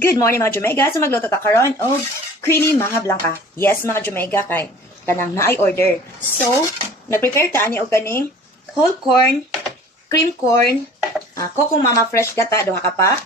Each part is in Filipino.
Good morning mga Jamaica. So magluto ta karon og creamy mga blanca. Yes mga Jamaica kay kanang naay order. So nag-prepare ta ani og kaning whole corn, cream corn, coco mama fresh gata duha ka pa.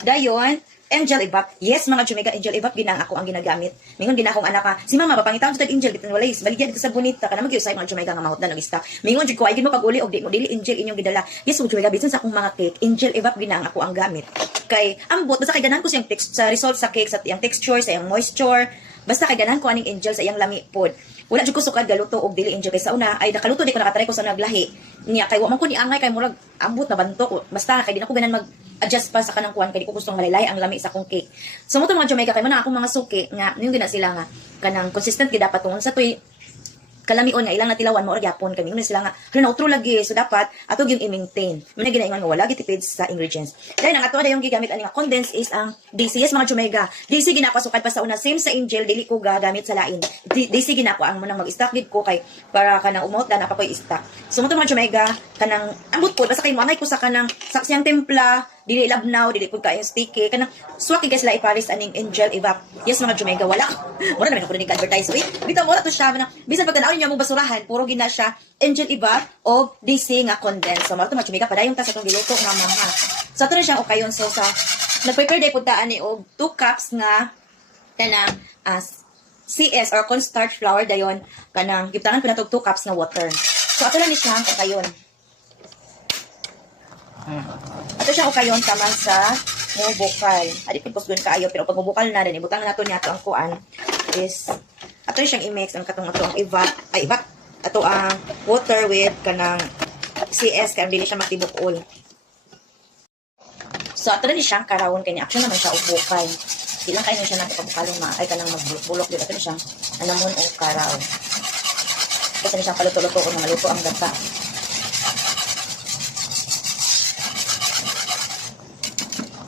Dayon Angel Evap. Yes, mga Jamaica, Angel Evap ginang ako ang ginagamit. Mingon gina akong anak ka. Si mama papangitaw jud Angel bitan walay. Baligya dito sa bonita kana magyusay mga Jamaica nga mahot na nag-stock. Mingon jud ko ay gid mo pag-uli og di mo dili Angel inyong gidala. Yes, mga Jamaica bisan sa akong mga cake, Angel Evap ginang ako ang gamit. Kay ambot basta kay ganan ko siyang sa result sa cake sa iyang texture, sa iyang moisture. Basta kay ganan ko aning Angel sa iyang lami pod. Wala jud ko sukad galuto og dili Angel kay sa una ay nakaluto di ko nakatry ko sa naglahi. Niya kay wa man ko ni angay kay murag ambot na bantok. Basta kay di na ko ganan mag adjust pa sa kanang kuan kay di ko gustong malaylay ang lami sa akong cake. So mo to mga Jamaica kay man akong mga suki nga yung gina sila nga kanang consistent gid dapat tungod sa tuy kalamion nga ilang natilawan mo or gyapon kami ngon sila nga hala outro lagi so dapat ato gyud i-maintain mo na ginaingon nga wala gitipid sa ingredients then ang ato ada yung gigamit ani nga condensed is ang DC. Yes mga Jamaica, DC ginapasukad pa sa una same sa Angel dili ko gagamit sa lain DC ginako ang munang mag-stock gid ko kay para kanang umot na pa koy stock. So mo to mga Jamaica kanang ambot po basta kay mo angay ko sa kanang saksiyang templa dili labnaw dili pud kayo sticky kanang swak kay sila ipares aning Angel Evap. Yes mga Jamaica wala wala naman ako rin advertise wait bitaw wala to siya na bisan pag tanawin niyo mong basurahan puro gina siya Angel Evap o DC nga condensed. So mga to mga Jamaica padayon ta sa tong giluto nga mga so ato na siyang okayon so sa nag-prepare day pud ta ani og 2 cups nga kanang CS or cornstarch flour dayon kanang gibutangan pinatog 2 cups nga water. So ato na ni siyang okayon. Ito siya okayon tama sa mubukal. Adi pud kusgon kaayo pero pag mubukal na din ibutang nato niya ato ang kuan is ato siyang i-mix ang katong ato ang evap ato ang water with kanang CS kay dili siya matibok all. So ato na ni siyang karawon kay ni action naman siya og bukal. Di lang kayo siya natin pabukalong ay kanang magbulok din ato ni siyang anamon og karaw. Kasi ni siyang paluto-luto o maluto ang gata.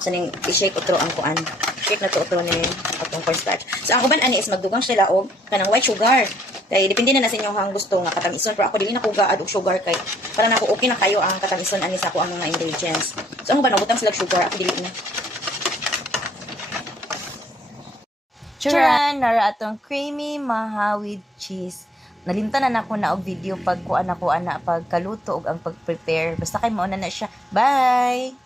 So, i-shake utro ang kuan. Shake na to utro ni atong cornstarch. So, ang uban ani is magdugang sila og kanang white sugar. Kay depende na sa inyo ang gusto nga katamison. Pero ako dili na ko gaad og sugar kay para na ako okay na kayo ang katamison ani sa ako ang mga ingredients. So, ang uban nabutang sila sugar ako dili na. Charan! Nara atong creamy maha with cheese. Nalimtanan ako na og video pag kuan ako ana pagkaluto og ang pag-prepare. Basta kay mao na siya. Bye!